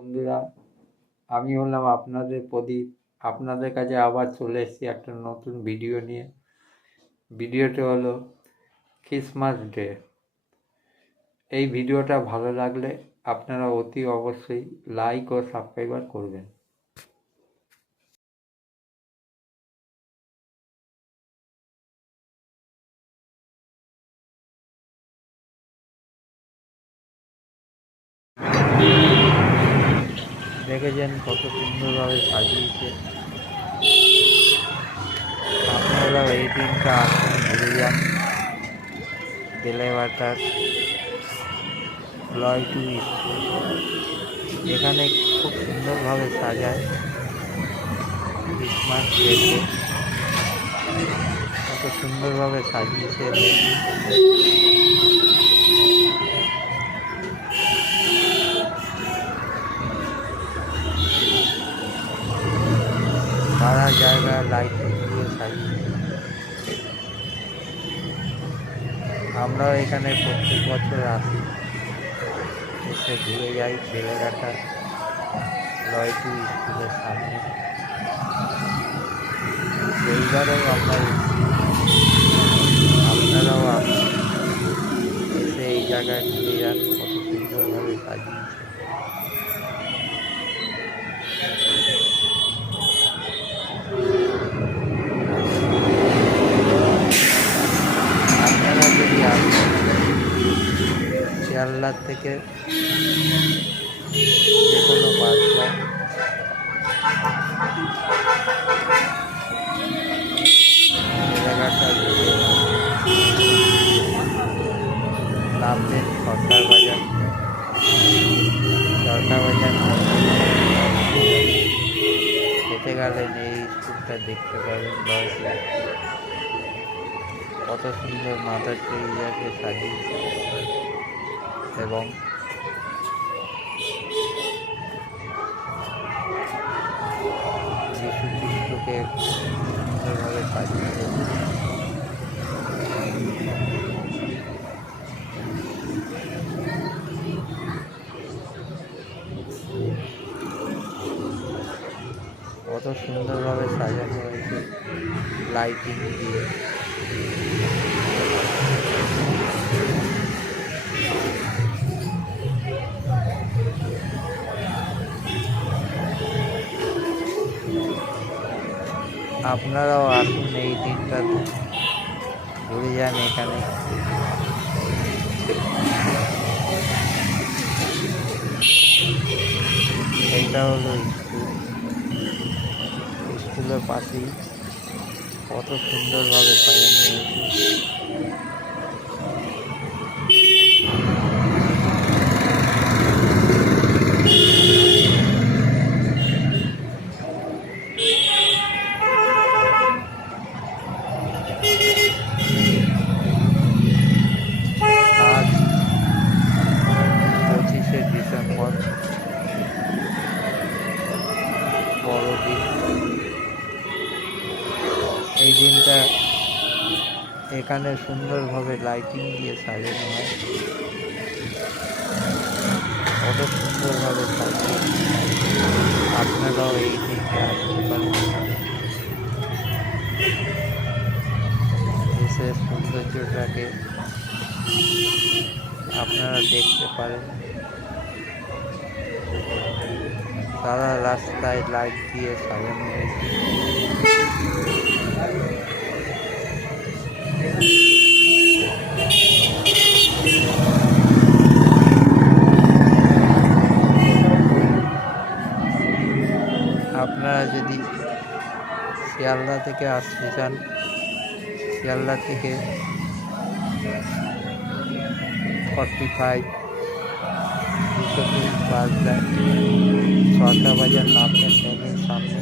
বন্ধুরা, আমি হলাম আপনাদের প্রদীপ। আপনাদের কাছে আবার চলে এসেছি একটা নতুন ভিডিও নিয়ে। ভিডিওটা হলো ক্রিসমাস ডে। এই ভিডিওটা ভালো লাগলে আপনারা অতি অবশ্যই লাইক ও সাবস্ক্রাইব করবেন। দেখেছেন কত সুন্দরভাবে সাজিয়েছে। আপনারা এই দিনটা আসুন, ঘুরে যান বেলেঘাটার লয়টু স্কুল। এখানে খুব সুন্দরভাবে সাজায় ক্রিসমাস ডেতে। কত সুন্দরভাবে সাজিয়েছে। সারা জায়গায় লাইটিং দিয়ে সাজিয়েছে। আমরাও এখানে প্রত্যেক বছর আসি, এসে ঘুরে যাই বেলেঘাটা লয়টু স্কুলের সামনে। এইবারেও আমরা আপনারাও আসুন, এসে এই জায়গায় ঘুরে যান। কত সুন্দরভাবে সাজিয়েছে। আপনারা যদি আসেন শিয়ালদার থেকে যে কোনো বাস যায়, বেলেঘাটা নামবেন সরকার বাজার। যেতে গেলেন এই স্কুলটা দেখতে পাবেন। কত সুন্দর মাদার টেরেসাকে সাজিয়েছে এবং যীশু খ্রিস্টকে সুন্দরভাবে সাজিয়েছে। কত সুন্দরভাবে সাজানো হয়েছে লাইটিং দিয়ে। আপনারাও আসুন, এই দিনটাতে ঘুরে যান এখানে। এইটা হলো স্কুলের পাশেই কত সুন্দরভাবে সাজানো হয়েছে। আজ 25শে ডিসেম্বর, বড়দিন। এই দিনটা এখানে সুন্দরভাবে লাইটিং দিয়ে সাজানো হয়। কত সুন্দরভাবে সাজানো। আপনারাও এই দিনটা আসতে পারেন, দেশের সৌন্দর্যটাকে আপনারা দেখতে পারেন। সারা রাস্তায় লাইট দিয়ে সাজানো হয়েছে। আপনারা যদি শিয়ালদা থেকে আসতে চান, শিয়ালদা থেকে 45 220 বাস যায়। সরকার বাজার নামবেন, নেমে সামনে